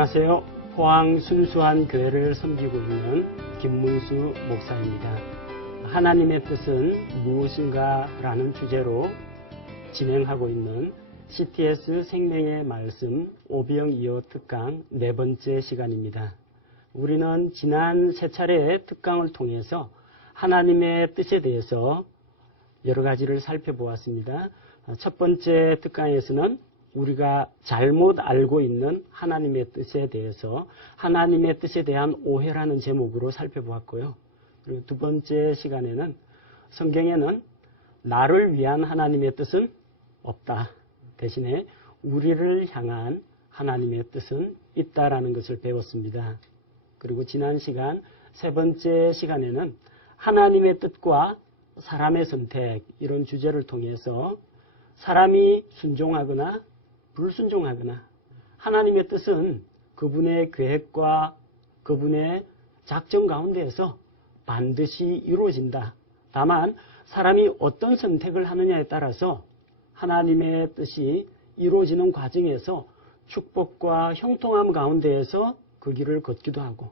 안녕하세요. 포항 순수한 교회를 섬기고 있는 김문수 목사입니다. 하나님의 뜻은 무엇인가 라는 주제로 진행하고 있는 CTS 생명의 말씀 오병이어 특강 네 번째 시간입니다. 우리는 지난 세 차례의 특강을 통해서 하나님의 뜻에 대해서 여러 가지를 살펴보았습니다. 첫 번째 특강에서는 우리가 잘못 알고 있는 하나님의 뜻에 대해서 하나님의 뜻에 대한 오해라는 제목으로 살펴보았고요. 그리고 두 번째 시간에는 성경에는 나를 위한 하나님의 뜻은 없다. 대신에 우리를 향한 하나님의 뜻은 있다라는 것을 배웠습니다. 그리고 지난 시간 세 번째 시간에는 하나님의 뜻과 사람의 선택 이런 주제를 통해서 사람이 순종하거나 불순종하거나 하나님의 뜻은 그분의 계획과 그분의 작전 가운데에서 반드시 이루어진다. 다만 사람이 어떤 선택을 하느냐에 따라서 하나님의 뜻이 이루어지는 과정에서 축복과 형통함 가운데에서 그 길을 걷기도 하고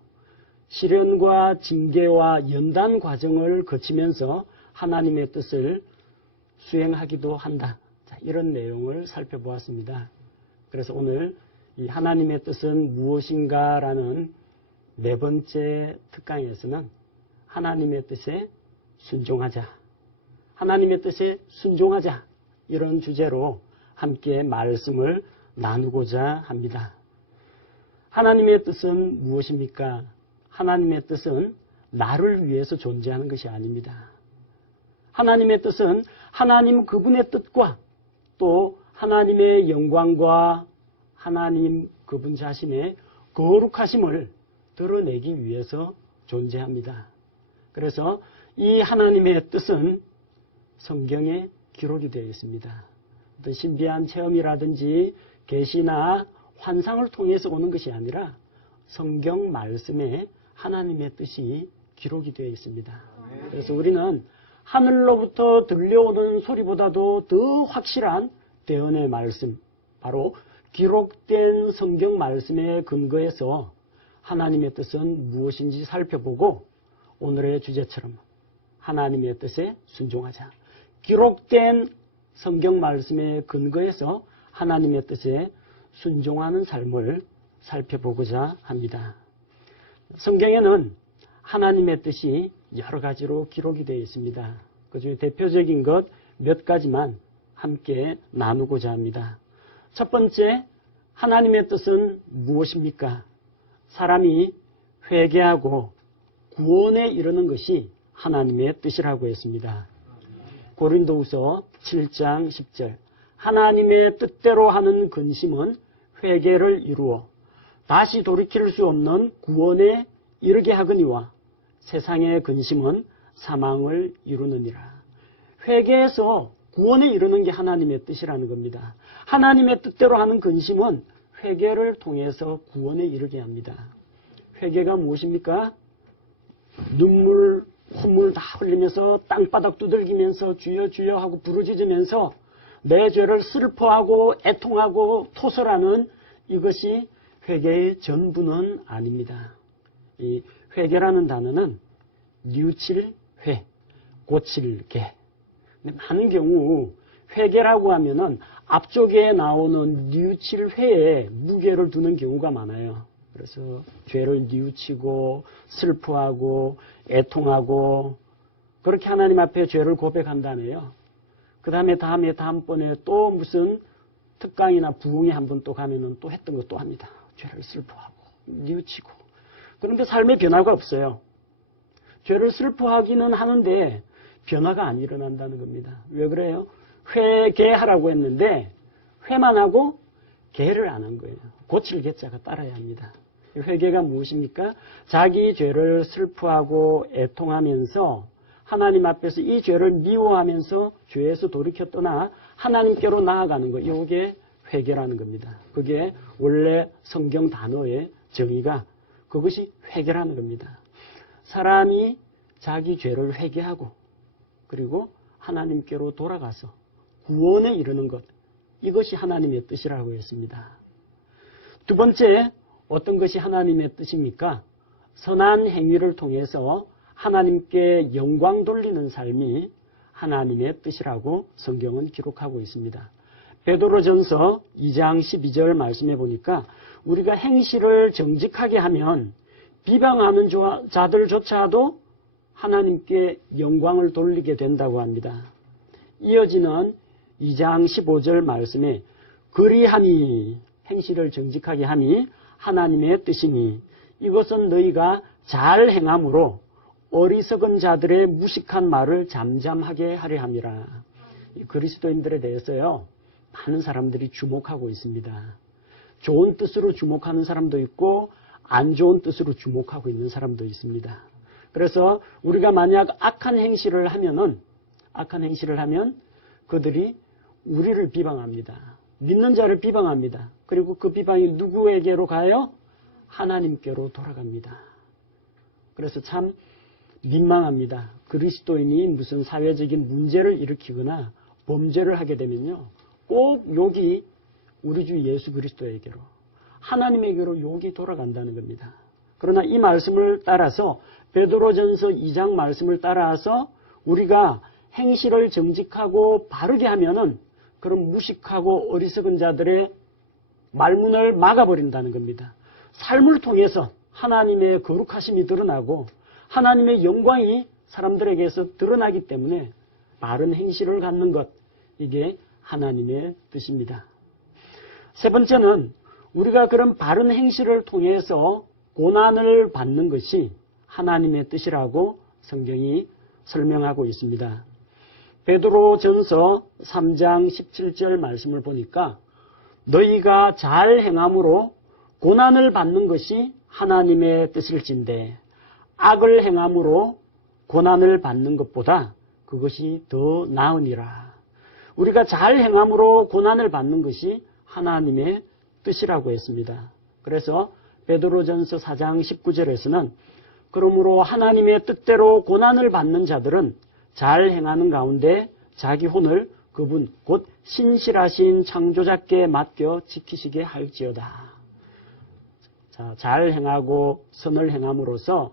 시련과 징계와 연단 과정을 거치면서 하나님의 뜻을 수행하기도 한다. 이런 내용을 살펴보았습니다. 그래서 오늘 이 하나님의 뜻은 무엇인가 라는 네 번째 특강에서는 하나님의 뜻에 순종하자. 하나님의 뜻에 순종하자. 이런 주제로 함께 말씀을 나누고자 합니다. 하나님의 뜻은 무엇입니까? 하나님의 뜻은 나를 위해서 존재하는 것이 아닙니다. 하나님의 뜻은 하나님 그분의 뜻과 또 하나님의 영광과 하나님 그분 자신의 거룩하심을 드러내기 위해서 존재합니다. 그래서 이 하나님의 뜻은 성경에 기록이 되어 있습니다. 어떤 신비한 체험이라든지 계시나 환상을 통해서 오는 것이 아니라 성경 말씀에 하나님의 뜻이 기록이 되어 있습니다. 그래서 우리는 하늘로부터 들려오는 소리보다도 더 확실한 대언의 말씀, 바로 기록된 성경 말씀에 근거해서 하나님의 뜻은 무엇인지 살펴보고 오늘의 주제처럼 하나님의 뜻에 순종하자. 기록된 성경 말씀에 근거해서 하나님의 뜻에 순종하는 삶을 살펴보고자 합니다. 성경에는 하나님의 뜻이 여러 가지로 기록이 되어 있습니다. 그중에 대표적인 것 몇 가지만 함께 나누고자 합니다. 첫 번째, 하나님의 뜻은 무엇입니까? 사람이 회개하고 구원에 이르는 것이 하나님의 뜻이라고 했습니다. 고린도후서 7장 10절 하나님의 뜻대로 하는 근심은 회개를 이루어 다시 돌이킬 수 없는 구원에 이르게 하거니와 세상의 근심은 사망을 이루느니라. 회개에서 구원에 이르는 게 하나님의 뜻이라는 겁니다. 하나님의 뜻대로 하는 근심은 회개를 통해서 구원에 이르게 합니다. 회개가 무엇입니까? 눈물, 콧물 다 흘리면서 땅바닥 두들기면서 주여 주여 하고 부르짖으면서 내 죄를 슬퍼하고 애통하고 토설하는 이것이 회개의 전부는 아닙니다. 이 회개라는 단어는 뉘우칠 회, 고칠 개. 많은 경우 회개라고 하면은 앞쪽에 나오는 뉘우칠 회에 무게를 두는 경우가 많아요. 그래서 죄를 뉘우치고 슬퍼하고 애통하고 그렇게 하나님 앞에 죄를 고백한다네요. 그 다음번에 또 무슨 특강이나 부흥회 한번 또 가면은 또 했던 거 또 합니다. 죄를 슬퍼하고 뉘우치고. 그런데 삶에 변화가 없어요. 죄를 슬퍼하기는 하는데 변화가 안 일어난다는 겁니다. 왜 그래요? 회개하라고 했는데 회만 하고 개를 안 한 거예요. 고칠 개자가 따라야 합니다. 회개가 무엇입니까? 자기 죄를 슬퍼하고 애통하면서 하나님 앞에서 이 죄를 미워하면서 죄에서 돌이켜 떠나 하나님께로 나아가는 거. 이게 회개라는 겁니다. 그게 원래 성경 단어의 정의가 그것이 회개라는 겁니다. 사람이 자기 죄를 회개하고 그리고 하나님께로 돌아가서 구원에 이르는 것. 이것이 하나님의 뜻이라고 했습니다. 두 번째, 어떤 것이 하나님의 뜻입니까? 선한 행위를 통해서 하나님께 영광 돌리는 삶이 하나님의 뜻이라고 성경은 기록하고 있습니다. 베드로전서 2장 12절 말씀해 보니까 우리가 행실을 정직하게 하면 비방하는 자들조차도 하나님께 영광을 돌리게 된다고 합니다. 이어지는 2장 15절 말씀에 그리하니 행실을 정직하게 하니 하나님의 뜻이니 이것은 너희가 잘 행함으로 어리석은 자들의 무식한 말을 잠잠하게 하려 함이라. 그리스도인들에 대해서요, 많은 사람들이 주목하고 있습니다. 좋은 뜻으로 주목하는 사람도 있고 안 좋은 뜻으로 주목하고 있는 사람도 있습니다. 그래서 우리가 만약 악한 행실을 하면 그들이 우리를 비방합니다. 믿는 자를 비방합니다. 그리고 그 비방이 누구에게로 가요? 하나님께로 돌아갑니다. 그래서 참 민망합니다. 그리스도인이 무슨 사회적인 문제를 일으키거나 범죄를 하게 되면요, 꼭 욕이 우리 주 예수 그리스도에게로, 하나님에게로 욕이 돌아간다는 겁니다. 그러나 이 말씀을 따라서 베드로전서 2장 말씀을 따라서 우리가 행실을 정직하고 바르게 하면은 그런 무식하고 어리석은 자들의 말문을 막아버린다는 겁니다. 삶을 통해서 하나님의 거룩하심이 드러나고 하나님의 영광이 사람들에게서 드러나기 때문에 바른 행실을 갖는 것, 이게 하나님의 뜻입니다. 세 번째는 우리가 그런 바른 행실을 통해서 고난을 받는 것이 하나님의 뜻이라고 성경이 설명하고 있습니다. 베드로전서 3장 17절 말씀을 보니까 너희가 잘 행함으로 고난을 받는 것이 하나님의 뜻일진데 악을 행함으로 고난을 받는 것보다 그것이 더 나으니라. 우리가 잘 행함으로 고난을 받는 것이 하나님의 뜻이라고 했습니다. 그래서 베드로전서 4장 19절에서는 그러므로 하나님의 뜻대로 고난을 받는 자들은 잘 행하는 가운데 자기 혼을 그분 곧 신실하신 창조자께 맡겨 지키시게 할지어다. 자, 잘 행하고 선을 행함으로써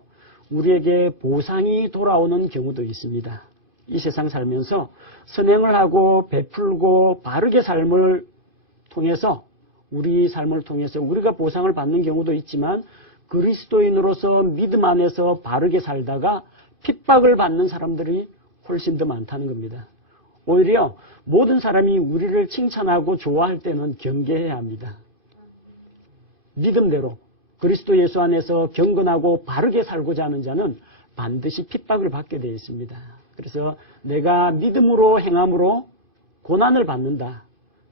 우리에게 보상이 돌아오는 경우도 있습니다. 이 세상 살면서 선행을 하고 베풀고 바르게 삶을 통해서 우리 삶을 통해서 우리가 보상을 받는 경우도 있지만 그리스도인으로서 믿음 안에서 바르게 살다가 핍박을 받는 사람들이 훨씬 더 많다는 겁니다. 오히려 모든 사람이 우리를 칭찬하고 좋아할 때는 경계해야 합니다. 믿음대로 그리스도 예수 안에서 경건하고 바르게 살고자 하는 자는 반드시 핍박을 받게 되어 있습니다. 그래서 내가 믿음으로 행함으로 고난을 받는다.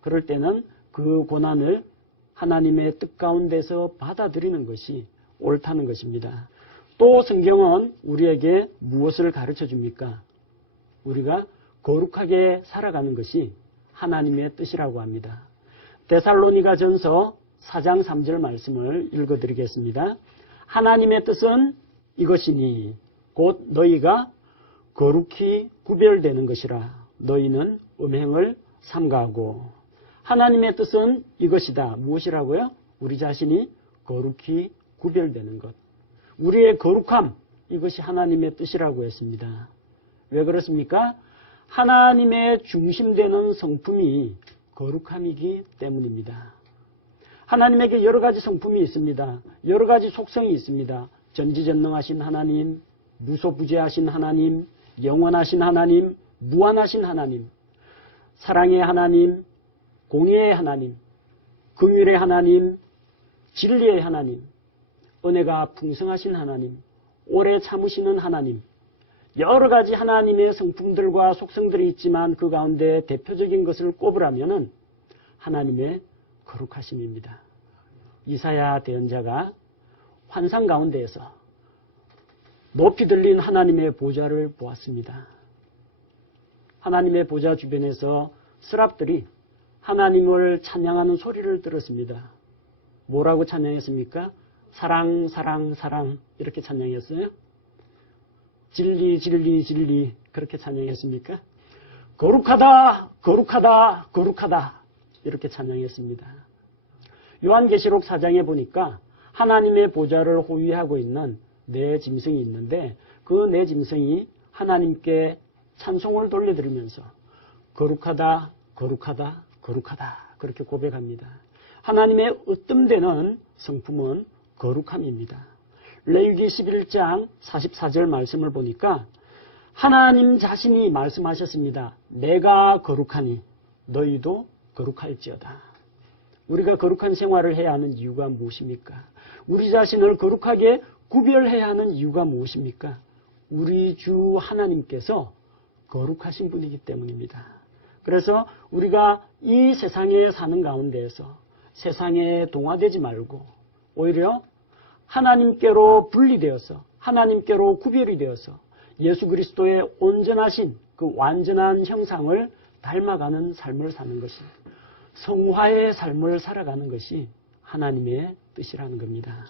그럴 때는 그 고난을 하나님의 뜻 가운데서 받아들이는 것이 옳다는 것입니다. 또 성경은 우리에게 무엇을 가르쳐 줍니까? 우리가 거룩하게 살아가는 것이 하나님의 뜻이라고 합니다. 데살로니가전서 4장 3절 말씀을 읽어드리겠습니다. 하나님의 뜻은 이것이니 곧 너희가 거룩히 구별되는 것이라. 너희는 음행을 삼가하고. 하나님의 뜻은 이것이다. 무엇이라고요? 우리 자신이 거룩히 구별되는 것. 우리의 거룩함, 이것이 하나님의 뜻이라고 했습니다. 왜 그렇습니까? 하나님의 중심되는 성품이 거룩함이기 때문입니다. 하나님에게 여러 가지 성품이 있습니다. 여러 가지 속성이 있습니다. 전지전능하신 하나님, 무소부재하신 하나님, 영원하신 하나님, 무한하신 하나님, 사랑의 하나님, 공의의 하나님, 긍휼의 하나님, 진리의 하나님, 은혜가 풍성하신 하나님, 오래 참으시는 하나님, 여러 가지 하나님의 성품들과 속성들이 있지만 그 가운데 대표적인 것을 꼽으라면은 하나님의 거룩하심입니다. 이사야 대언자가 환상 가운데에서 높이 들린 하나님의 보좌를 보았습니다. 하나님의 보좌 주변에서 스랍들이 하나님을 찬양하는 소리를 들었습니다. 뭐라고 찬양했습니까? 사랑, 사랑, 사랑 이렇게 찬양했어요? 진리, 진리, 진리 그렇게 찬양했습니까? 거룩하다, 거룩하다, 거룩하다 이렇게 찬양했습니다. 요한계시록 4장에 보니까 하나님의 보좌를 호위하고 있는 네 짐승이 있는데 그 네 짐승이 하나님께 찬송을 돌려드리면서 거룩하다, 거룩하다, 거룩하다 그렇게 고백합니다. 하나님의 으뜸되는 성품은 거룩함입니다. 레위기 11장 44절 말씀을 보니까 하나님 자신이 말씀하셨습니다. 내가 거룩하니 너희도 거룩할지어다. 우리가 거룩한 생활을 해야 하는 이유가 무엇입니까? 우리 자신을 거룩하게 구별해야 하는 이유가 무엇입니까? 우리 주 하나님께서 거룩하신 분이기 때문입니다. 그래서 우리가 이 세상에 사는 가운데에서 세상에 동화되지 말고 오히려 하나님께로 분리되어서 하나님께로 구별이 되어서 예수 그리스도의 온전하신 그 완전한 형상을 닮아가는 삶을 사는 것이 성화의 삶을 살아가는 것이 하나님의 뜻이라는 겁니다.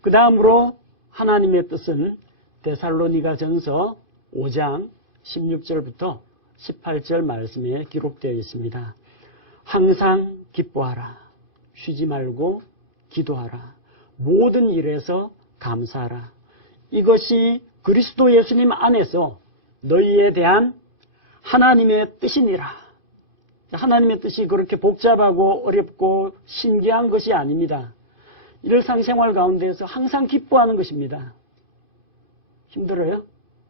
그 다음으로 하나님의 뜻은 데살로니가 전서 5장 16절부터 18절 말씀에 기록되어 있습니다. 항상 기뻐하라. 쉬지 말고 기도하라. 모든 일에서 감사하라. 이것이 그리스도 예수님 안에서 너희에 대한 하나님의 뜻이니라. 하나님의 뜻이 그렇게 복잡하고 어렵고 신기한 것이 아닙니다. 일상생활 가운데에서 항상 기뻐하는 것입니다. 힘들어요?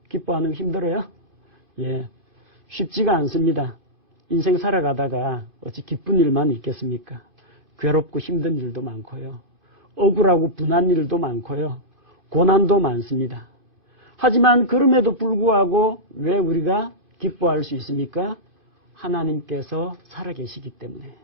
기뻐하는 거 힘들어요? 예, 쉽지가 않습니다. 인생 살아가다가 어찌 기쁜 일만 있겠습니까? 괴롭고 힘든 일도 많고요. 억울하고 분한 일도 많고요. 고난도 많습니다. 하지만 그럼에도 불구하고 왜 우리가 기뻐할 수 있습니까? 하나님께서 살아계시기 때문에.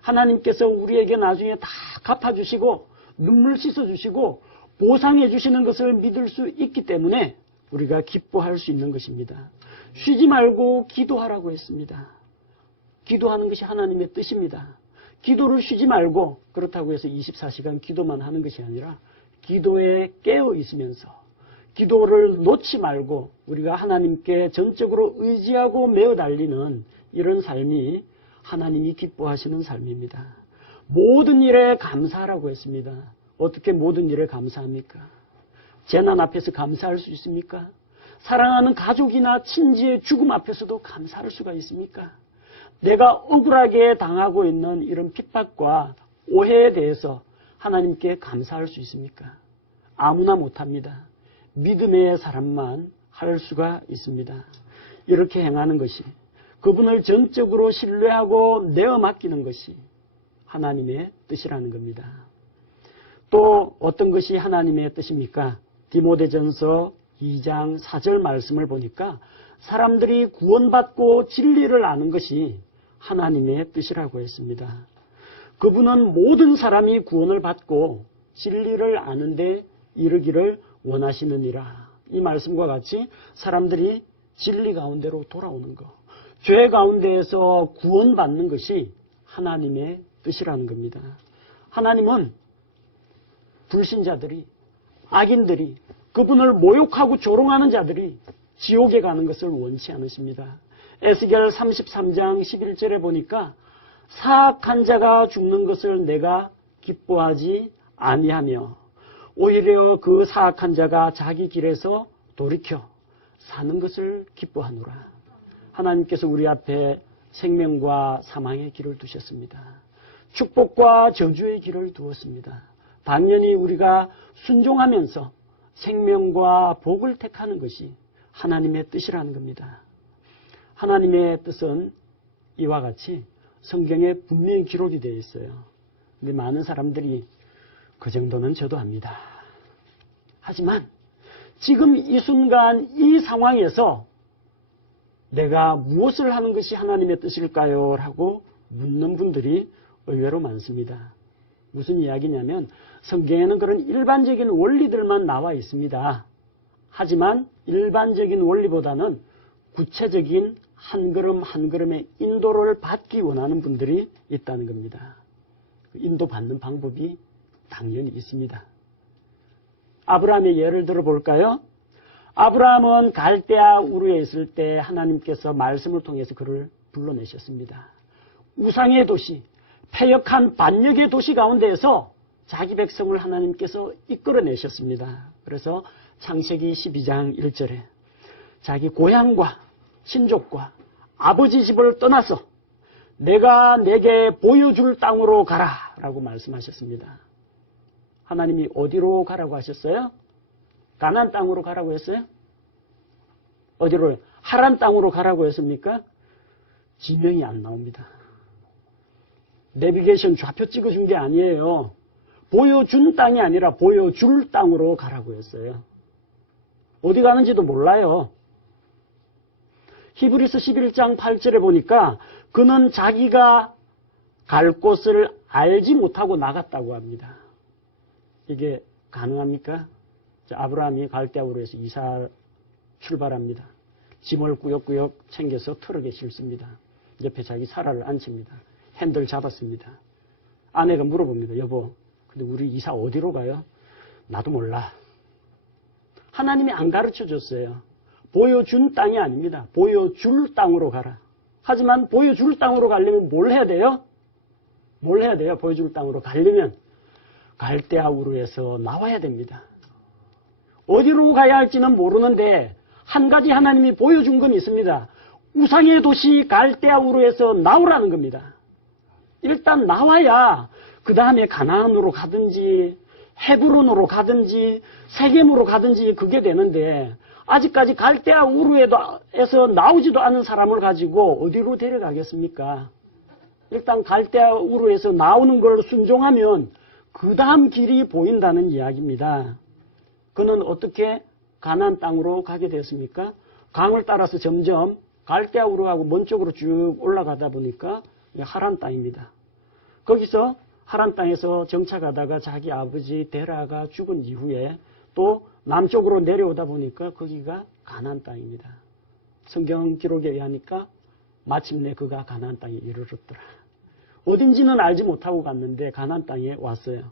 하나님께서 우리에게 나중에 다 갚아주시고 눈물 씻어주시고 보상해 주시는 것을 믿을 수 있기 때문에 우리가 기뻐할 수 있는 것입니다. 쉬지 말고 기도하라고 했습니다. 기도하는 것이 하나님의 뜻입니다. 기도를 쉬지 말고 그렇다고 해서 24시간 기도만 하는 것이 아니라 기도에 깨어 있으면서 기도를 놓지 말고 우리가 하나님께 전적으로 의지하고 매어 달리는 이런 삶이 하나님이 기뻐하시는 삶입니다. 모든 일에 감사하라고 했습니다. 어떻게 모든 일에 감사합니까? 재난 앞에서 감사할 수 있습니까? 사랑하는 가족이나 친지의 죽음 앞에서도 감사할 수가 있습니까? 내가 억울하게 당하고 있는 이런 핍박과 오해에 대해서 하나님께 감사할 수 있습니까? 아무나 못합니다. 믿음의 사람만 할 수가 있습니다. 이렇게 행하는 것이 그분을 전적으로 신뢰하고 내어 맡기는 것이 하나님의 뜻이라는 겁니다. 또 어떤 것이 하나님의 뜻입니까? 디모데전서 2장 4절 말씀을 보니까 사람들이 구원받고 진리를 아는 것이 하나님의 뜻이라고 했습니다. 그분은 모든 사람이 구원을 받고 진리를 아는데 이르기를 원하시느니라. 이 말씀과 같이 사람들이 진리 가운데로 돌아오는 것, 죄 가운데에서 구원받는 것이 하나님의 뜻이라는 겁니다. 하나님은 불신자들이, 악인들이, 그분을 모욕하고 조롱하는 자들이 지옥에 가는 것을 원치 않으십니다. 에스겔 33장 11절에 보니까 사악한 자가 죽는 것을 내가 기뻐하지 아니하며 오히려 그 사악한 자가 자기 길에서 돌이켜 사는 것을 기뻐하노라. 하나님께서 우리 앞에 생명과 사망의 길을 두셨습니다. 축복과 저주의 길을 두었습니다. 당연히 우리가 순종하면서 생명과 복을 택하는 것이 하나님의 뜻이라는 겁니다. 하나님의 뜻은 이와 같이 성경에 분명히 기록이 되어 있어요. 근데 많은 사람들이 그 정도는 저도 압니다. 하지만 지금 이 순간 이 상황에서 내가 무엇을 하는 것이 하나님의 뜻일까요? 라고 묻는 분들이 의외로 많습니다. 무슨 이야기냐면 성경에는 그런 일반적인 원리들만 나와 있습니다. 하지만 일반적인 원리보다는 구체적인 한 걸음 한 걸음의 인도를 받기 원하는 분들이 있다는 겁니다. 인도받는 방법이 당연히 있습니다. 아브라함의 예를 들어볼까요? 아브라함은 갈대아 우르에 있을 때 하나님께서 말씀을 통해서 그를 불러내셨습니다. 우상의 도시, 패역한 반역의 도시 가운데에서 자기 백성을 하나님께서 이끌어내셨습니다. 그래서 창세기 12장 1절에 자기 고향과 친족과 아버지 집을 떠나서 내가 내게 보여줄 땅으로 가라 라고 말씀하셨습니다. 하나님이 어디로 가라고 하셨어요? 가나안 땅으로 가라고 했어요? 어디로? 하란 땅으로 가라고 했습니까? 지명이 안 나옵니다. 내비게이션 좌표 찍어준 게 아니에요. 보여준 땅이 아니라 보여줄 땅으로 가라고 했어요. 어디 가는지도 몰라요. 히브리서 11장 8절에 보니까 그는 자기가 갈 곳을 알지 못하고 나갔다고 합니다. 이게 가능합니까? 아브라함이 갈대아우르에서 이사 출발합니다. 짐을 꾸역꾸역 챙겨서 트럭에 싣습니다. 옆에 자기 사라를 앉힙니다. 핸들 잡았습니다. 아내가 물어봅니다. 여보, 근데 우리 이사 어디로 가요? 나도 몰라. 하나님이 안 가르쳐 줬어요. 보여준 땅이 아닙니다. 보여줄 땅으로 가라. 하지만 보여줄 땅으로 가려면 뭘 해야 돼요? 뭘 해야 돼요? 보여줄 땅으로 가려면 갈대아우르에서 나와야 됩니다. 어디로 가야 할지는 모르는데 한 가지 하나님이 보여준 건 있습니다. 우상의 도시 갈대아우르에서 나오라는 겁니다. 일단 나와야 그 다음에 가나안으로 가든지 헤브론으로 가든지 세겜으로 가든지 그게 되는데 아직까지 갈대아우르에서 나오지도 않은 사람을 가지고 어디로 데려가겠습니까? 일단 갈대아우르에서 나오는 걸 순종하면 그 다음 길이 보인다는 이야기입니다. 그는 어떻게 가나안 땅으로 가게 되었습니까? 강을 따라서 점점 갈대아우르하고 먼 쪽으로 쭉 올라가다 보니까 하란 땅입니다. 거기서 하란 땅에서 정착하다가 자기 아버지 데라가 죽은 이후에 또 남쪽으로 내려오다 보니까 거기가 가나안 땅입니다. 성경 기록에 의하니까 마침내 그가 가나안 땅에 이르렀더라. 어딘지는 알지 못하고 갔는데 가나안 땅에 왔어요.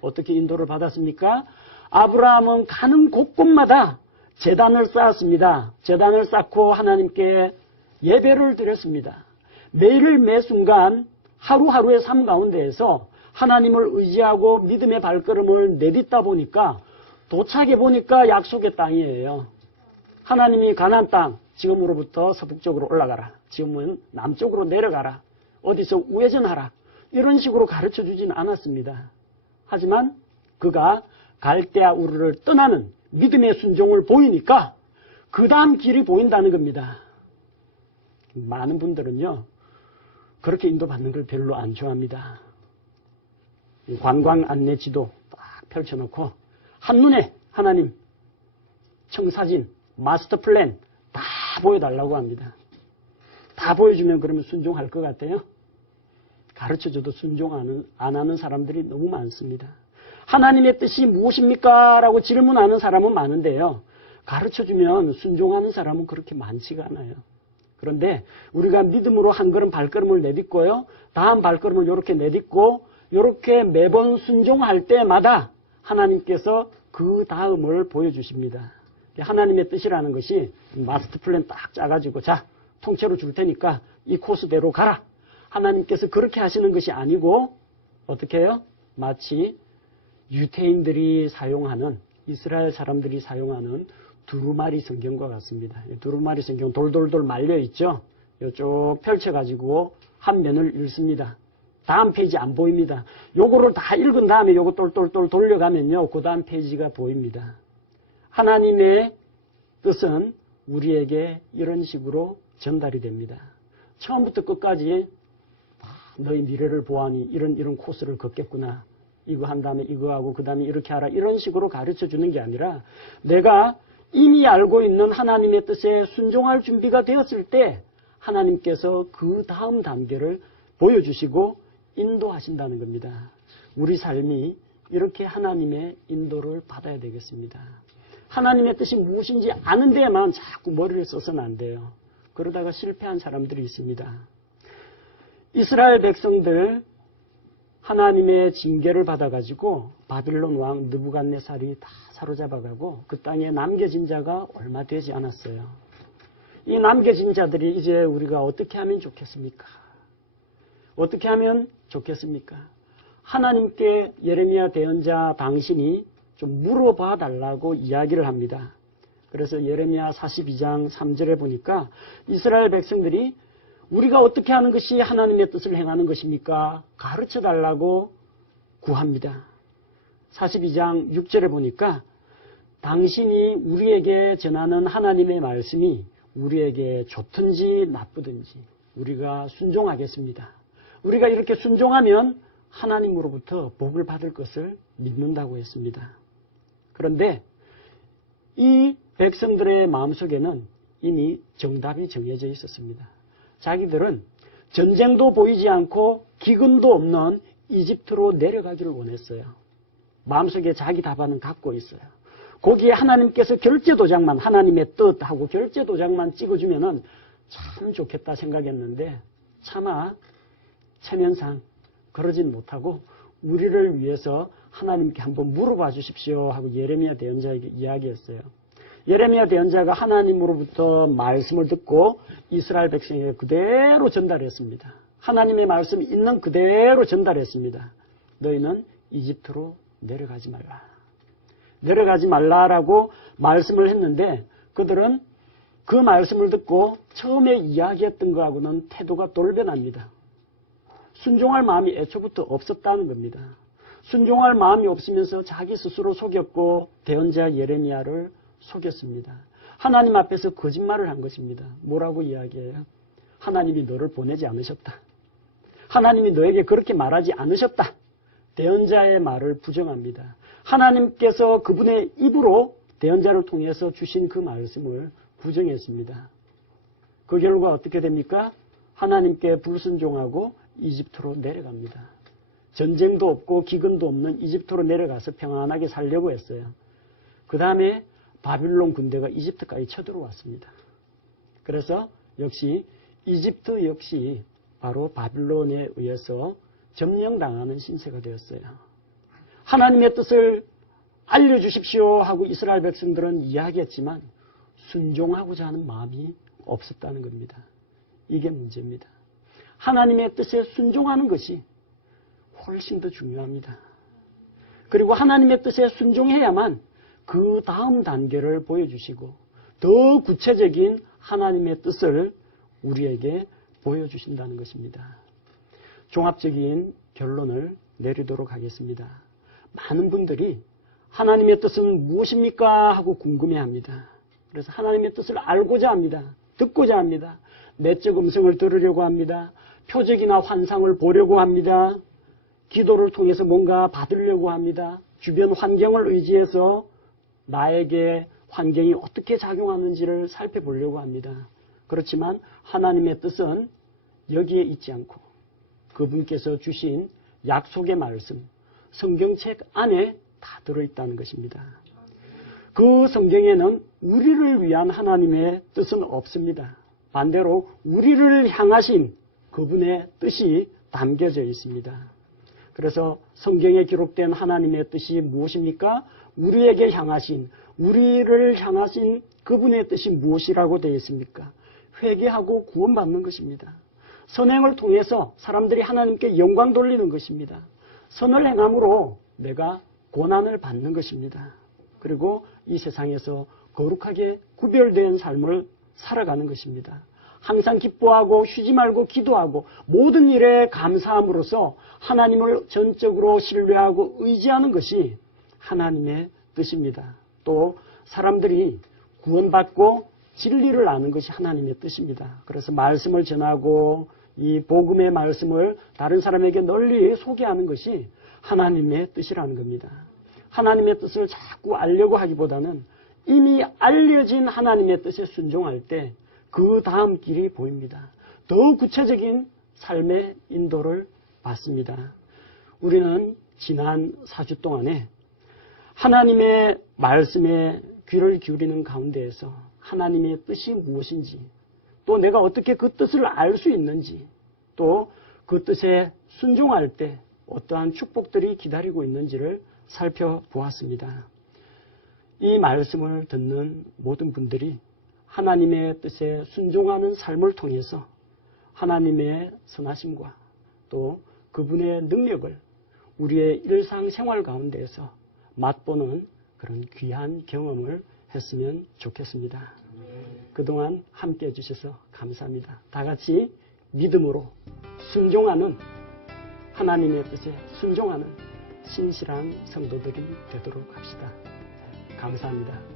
어떻게 인도를 받았습니까? 아브라함은 가는 곳곳마다 제단을 쌓았습니다. 제단을 쌓고 하나님께 예배를 드렸습니다. 매일 매순간 하루하루의 삶 가운데에서 하나님을 의지하고 믿음의 발걸음을 내딛다 보니까 도착해 보니까 약속의 땅이에요. 하나님이 가나안 땅, 지금으로부터 서북쪽으로 올라가라. 지금은 남쪽으로 내려가라. 어디서 우회전하라. 이런 식으로 가르쳐 주진 않았습니다. 하지만 그가 갈대아우르를 떠나는 믿음의 순종을 보이니까 그 다음 길이 보인다는 겁니다. 많은 분들은요, 그렇게 인도받는 걸 별로 안 좋아합니다. 관광 안내 지도 딱 펼쳐놓고 한눈에 하나님 청사진, 마스터 플랜 다 보여달라고 합니다. 다 보여주면 그러면 순종할 것 같아요? 가르쳐줘도 순종 안 하는 사람들이 너무 많습니다. 하나님의 뜻이 무엇입니까? 라고 질문하는 사람은 많은데요. 가르쳐주면 순종하는 사람은 그렇게 많지가 않아요. 그런데 우리가 믿음으로 한 걸음 발걸음을 내딛고요. 다음 발걸음을 이렇게 내딛고 이렇게 매번 순종할 때마다 하나님께서 그 다음을 보여주십니다. 하나님의 뜻이라는 것이 마스터 플랜 딱 짜가지고 자, 통째로 줄 테니까 이 코스대로 가라. 하나님께서 그렇게 하시는 것이 아니고 어떻게 해요? 마치 유태인들이 사용하는, 이스라엘 사람들이 사용하는 두루마리 성경과 같습니다. 두루마리 성경 돌돌돌 말려있죠? 이쪽 펼쳐가지고 한 면을 읽습니다. 다음 페이지 안 보입니다. 요거를 다 읽은 다음에 요거 똘똘똘 돌려가면요, 그 다음 페이지가 보입니다. 하나님의 뜻은 우리에게 이런 식으로 전달이 됩니다. 처음부터 끝까지 너희 미래를 보아하니 이런 코스를 걷겠구나. 이거 한 다음에 이거 하고 그 다음에 이렇게 하라. 이런 식으로 가르쳐 주는 게 아니라 내가 이미 알고 있는 하나님의 뜻에 순종할 준비가 되었을 때 하나님께서 그 다음 단계를 보여주시고 인도하신다는 겁니다. 우리 삶이 이렇게 하나님의 인도를 받아야 되겠습니다. 하나님의 뜻이 무엇인지 아는 데에만 자꾸 머리를 써서는 안 돼요. 그러다가 실패한 사람들이 있습니다. 이스라엘 백성들 하나님의 징계를 받아가지고 바빌론 왕 느부갓네살이 다 사로잡아가고 그 땅에 남겨진 자가 얼마 되지 않았어요. 이 남겨진 자들이 이제 우리가 어떻게 하면 좋겠습니까? 어떻게 하면 좋겠습니까? 하나님께 예레미야 대언자 당신이 좀 물어봐 달라고 이야기를 합니다. 그래서 예레미야 42장 3절에 보니까 이스라엘 백성들이 우리가 어떻게 하는 것이 하나님의 뜻을 행하는 것입니까? 가르쳐 달라고 구합니다. 42장 6절에 보니까 당신이 우리에게 전하는 하나님의 말씀이 우리에게 좋든지 나쁘든지 우리가 순종하겠습니다. 우리가 이렇게 순종하면 하나님으로부터 복을 받을 것을 믿는다고 했습니다. 그런데 이 백성들의 마음속에는 이미 정답이 정해져 있었습니다. 자기들은 전쟁도 보이지 않고 기근도 없는 이집트로 내려가기를 원했어요. 마음속에 자기 답안은 갖고 있어요. 거기에 하나님께서 결제도장만 하나님의 뜻하고 결제도장만 찍어주면 참 좋겠다 생각했는데 차마 체면상 그러진 못하고 우리를 위해서 하나님께 한번 물어봐 주십시오 하고 예레미야 대언자에게 이야기했어요. 예레미야 대언자가 하나님으로부터 말씀을 듣고 이스라엘 백성에게 그대로 전달했습니다. 하나님의 말씀이 있는 그대로 전달했습니다. 너희는 이집트로 내려가지 말라. 내려가지 말라라고 말씀을 했는데 그들은 그 말씀을 듣고 처음에 이야기했던 것하고는 태도가 돌변합니다. 순종할 마음이 애초부터 없었다는 겁니다. 순종할 마음이 없으면서 자기 스스로 속였고 대언자 예레미야를 속였습니다. 하나님 앞에서 거짓말을 한 것입니다. 뭐라고 이야기해요? 하나님이 너를 보내지 않으셨다. 하나님이 너에게 그렇게 말하지 않으셨다. 대언자의 말을 부정합니다. 하나님께서 그분의 입으로 대언자를 통해서 주신 그 말씀을 부정했습니다. 그 결과 어떻게 됩니까? 하나님께 불순종하고 이집트로 내려갑니다. 전쟁도 없고 기근도 없는 이집트로 내려가서 평안하게 살려고 했어요. 그 다음에 바빌론 군대가 이집트까지 쳐들어왔습니다. 그래서 역시 이집트 역시 바로 바빌론에 의해서 점령당하는 신세가 되었어요. 하나님의 뜻을 알려주십시오 하고 이스라엘 백성들은 이야기했지만 순종하고자 하는 마음이 없었다는 겁니다. 이게 문제입니다. 하나님의 뜻에 순종하는 것이 훨씬 더 중요합니다. 그리고 하나님의 뜻에 순종해야만 그 다음 단계를 보여주시고 더 구체적인 하나님의 뜻을 우리에게 보여주신다는 것입니다. 종합적인 결론을 내리도록 하겠습니다. 많은 분들이 하나님의 뜻은 무엇입니까? 하고 궁금해합니다. 그래서 하나님의 뜻을 알고자 합니다. 듣고자 합니다. 내적 음성을 들으려고 합니다. 표적이나 환상을 보려고 합니다. 기도를 통해서 뭔가 받으려고 합니다. 주변 환경을 의지해서 나에게 환경이 어떻게 작용하는지를 살펴보려고 합니다. 그렇지만 하나님의 뜻은 여기에 있지 않고 그분께서 주신 약속의 말씀, 성경책 안에 다 들어있다는 것입니다. 그 성경에는 우리를 위한 하나님의 뜻은 없습니다. 반대로 우리를 향하신 그분의 뜻이 담겨져 있습니다. 그래서 성경에 기록된 하나님의 뜻이 무엇입니까? 우리에게 향하신, 우리를 향하신 그분의 뜻이 무엇이라고 되어 있습니까? 회개하고 구원받는 것입니다. 선행을 통해서 사람들이 하나님께 영광 돌리는 것입니다. 선을 행함으로 내가 고난을 받는 것입니다. 그리고 이 세상에서 거룩하게 구별된 삶을 살아가는 것입니다. 항상 기뻐하고 쉬지 말고 기도하고 모든 일에 감사함으로써 하나님을 전적으로 신뢰하고 의지하는 것이 하나님의 뜻입니다. 또 사람들이 구원받고 진리를 아는 것이 하나님의 뜻입니다. 그래서 말씀을 전하고 이 복음의 말씀을 다른 사람에게 널리 소개하는 것이 하나님의 뜻이라는 겁니다. 하나님의 뜻을 자꾸 알려고 하기보다는 이미 알려진 하나님의 뜻에 순종할 때 그 다음 길이 보입니다. 더 구체적인 삶의 인도를 받습니다. 우리는 지난 4주 동안에 하나님의 말씀에 귀를 기울이는 가운데에서 하나님의 뜻이 무엇인지, 또 내가 어떻게 그 뜻을 알 수 있는지, 또 그 뜻에 순종할 때 어떠한 축복들이 기다리고 있는지를 살펴보았습니다. 이 말씀을 듣는 모든 분들이 하나님의 뜻에 순종하는 삶을 통해서 하나님의 선하심과 또 그분의 능력을 우리의 일상생활 가운데에서 맛보는 그런 귀한 경험을 했으면 좋겠습니다. 그동안 함께 해주셔서 감사합니다. 다 같이 믿음으로 순종하는, 하나님의 뜻에 순종하는 신실한 성도들이 되도록 합시다. 감사합니다.